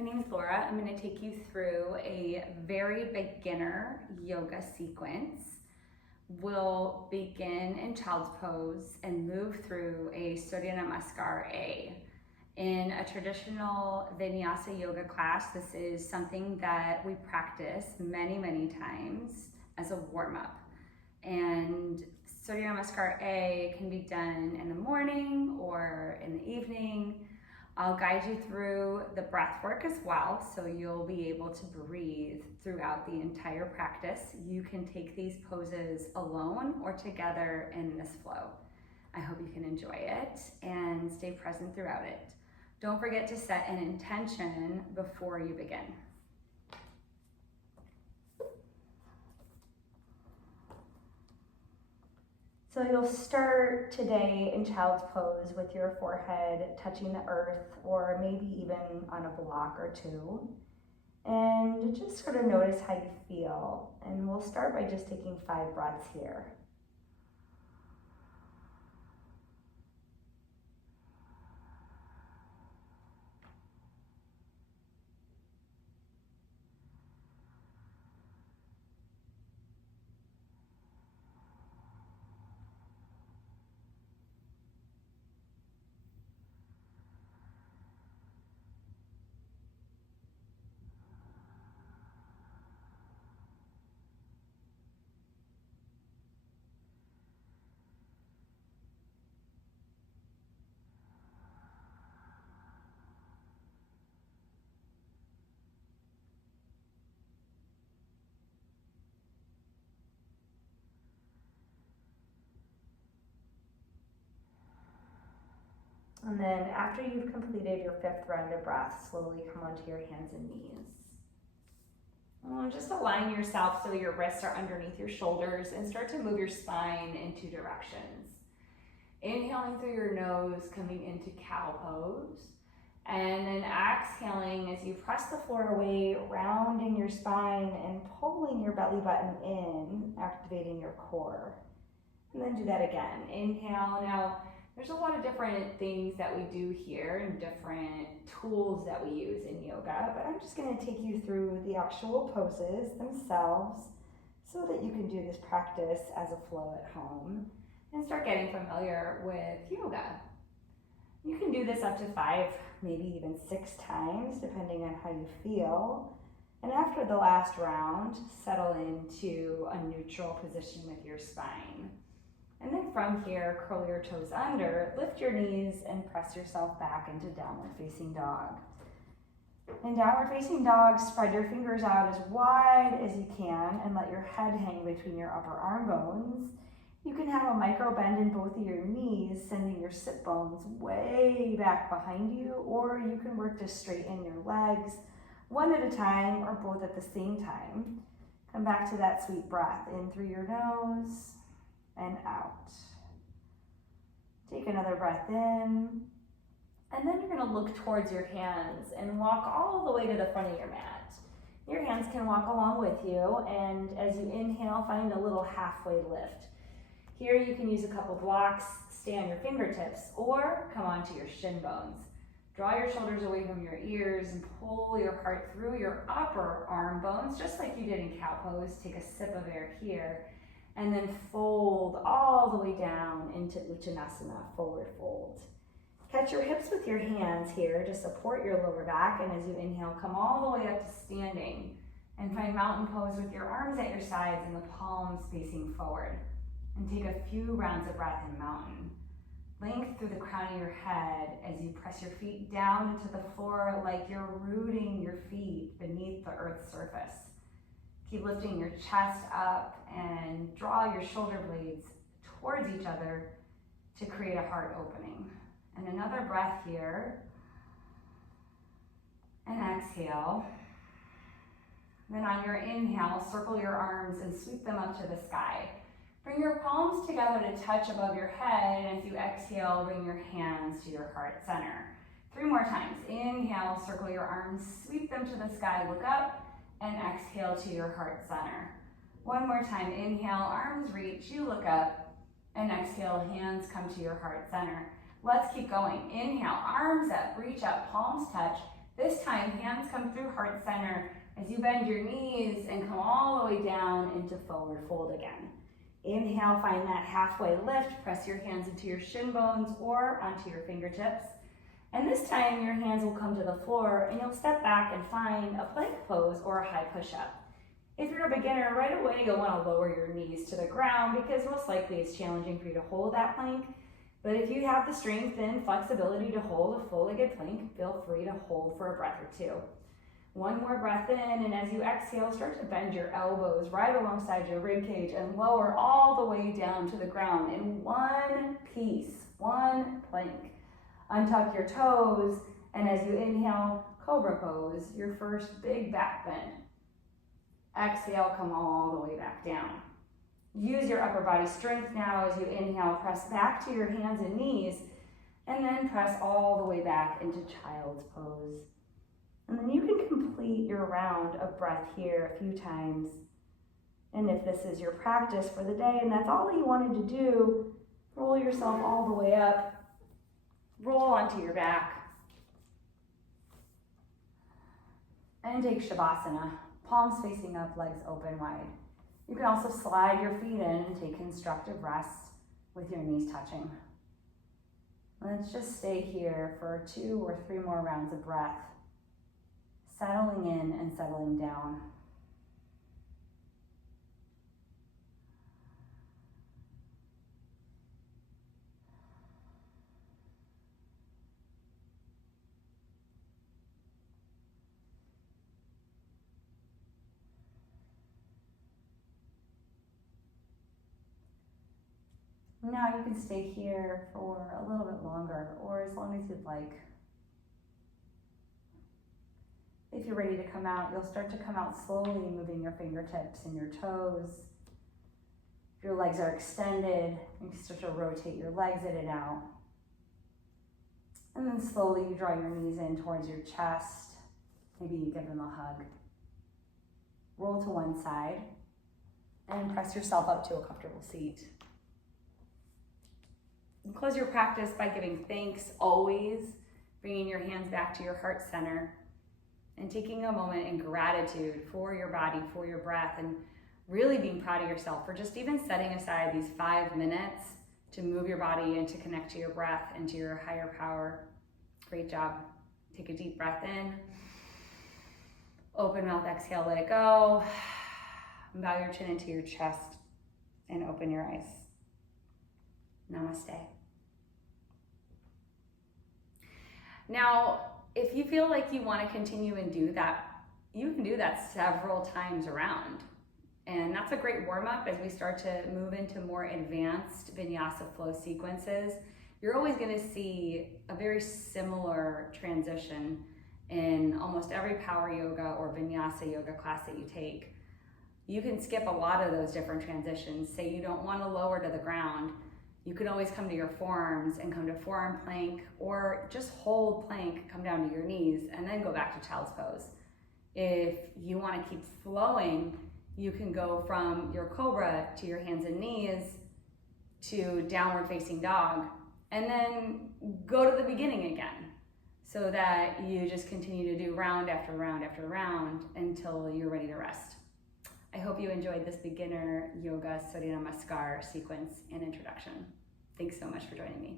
My name is Laura. I'm going to take you through a very beginner yoga sequence. We'll begin in child's pose and move through a Surya Namaskara A. In a traditional vinyasa yoga class, this is something that we practice many times as a warm-up. And Surya Namaskara A can be done in the morning or in the evening. I'll guide you through the breath work as well, so you'll be able to breathe throughout the entire practice. You can take these poses alone or together in this flow. I hope you can enjoy it and stay present throughout it. Don't forget to set an intention before you begin. So you'll start today in child's pose with your forehead touching the earth, or maybe even on a block or two. And just sort of notice how you feel. And we'll start by just taking 5 breaths here. And then after you've completed your 5th round of breath, slowly come onto your hands and knees. Just align yourself so your wrists are underneath your shoulders and start to move your spine in 2 directions. Inhaling through your nose, coming into cow pose. And then exhaling as you press the floor away, rounding your spine and pulling your belly button in, activating your core. And then do that again. Inhale. Now, there's a lot of different things that we do here and different tools that we use in yoga, but I'm just going to take you through the actual poses themselves so that you can do this practice as a flow at home and start getting familiar with yoga. You can do this up to 5, maybe even 6 times, depending on how you feel. And after the last round, settle into a neutral position with your spine. And then from here, curl your toes under, lift your knees, and press yourself back into downward facing dog. In downward facing dog, spread your fingers out as wide as you can and let your head hang between your upper arm bones. You can have a micro bend in both of your knees, sending your sit bones way back behind you, or you can work to straighten your legs one at a time or both at the same time. Come back to that sweet breath in through your nose and out. Take another breath in, and then you're going to look towards your hands and walk all the way to the front of your mat. Your hands can walk along with you, and as you inhale, find a little halfway lift. Here you can use a couple blocks, stay on your fingertips, or come onto your shin bones. Draw your shoulders away from your ears and pull your heart through your upper arm bones, just like you did in cow pose. Take a sip of air here. And then fold all the way down into Uttanasana, forward fold. Catch your hips with your hands here to support your lower back, and as you inhale, come all the way up to standing. And find mountain pose with your arms at your sides and the palms facing forward. And take a few rounds of breath in mountain. Length through the crown of your head as you press your feet down into the floor like you're rooting your feet beneath the earth's surface. Keep lifting your chest up and draw your shoulder blades towards each other to create a heart opening. And another breath here. And exhale. Then on your inhale, circle your arms and sweep them up to the sky. Bring your palms together to touch above your head, and as you exhale, bring your hands to your heart center. 3 more times. Inhale, circle your arms, sweep them to the sky, look up, and exhale to your heart center. 1 more time. Inhale, arms reach, you look up, and exhale, hands come to your heart center. Let's keep going. Inhale, arms up, reach up, palms touch. This time, hands come through heart center as you bend your knees and come all the way down into forward fold again. Inhale, find that halfway lift. Press your hands into your shin bones or onto your fingertips. And this time, your hands will come to the floor and you'll step back and find a plank pose or a high push-up. If you're a beginner, right away you'll want to lower your knees to the ground because most likely it's challenging for you to hold that plank. But if you have the strength and flexibility to hold a full-legged plank, feel free to hold for a breath or two. One more breath in, and as you exhale, start to bend your elbows right alongside your rib cage and lower all the way down to the ground in one piece, one plank. Untuck your toes, and as you inhale, cobra pose, your first big back bend. Exhale, come all the way back down. Use your upper body strength now as you inhale, press back to your hands and knees, and then press all the way back into child's pose. And then you can complete your round of breath here a few times. And if this is your practice for the day and that's all that you wanted to do, roll yourself all the way up, roll onto your back, and take Shavasana. Palms facing up, legs open wide. You can also slide your feet in and take constructive rest with your knees touching. Let's just stay here for 2 or 3 more rounds of breath, settling in and settling down. Now you can stay here for a little bit longer or as long as you'd like. If you're ready to come out, you'll start to come out slowly, moving your fingertips and your toes. If your legs are extended, you can start to rotate your legs in and out. And then slowly you draw your knees in towards your chest. Maybe you give them a hug. Roll to one side and press yourself up to a comfortable seat. And close your practice by giving thanks always, bringing your hands back to your heart center, and taking a moment in gratitude for your body, for your breath, and really being proud of yourself for just even setting aside these 5 minutes to move your body and to connect to your breath and to your higher power. Great job. Take a deep breath in. Open mouth, exhale, let it go. Bow your chin into your chest and open your eyes. Namaste. Now, if you feel like you want to continue and do that, you can do that several times around. And that's a great warm-up as we start to move into more advanced vinyasa flow sequences. You're always going to see a very similar transition in almost every power yoga or vinyasa yoga class that you take. You can skip a lot of those different transitions. Say you don't want to lower to the ground. You can always come to your forearms and come to forearm plank, or just hold plank, come down to your knees, and then go back to child's pose. If you want to keep flowing, you can go from your cobra to your hands and knees to downward facing dog, and then go to the beginning again, so that you just continue to do round after round after round until you're ready to rest. I hope you enjoyed this beginner yoga Surya Namaskar sequence and introduction. Thanks so much for joining me.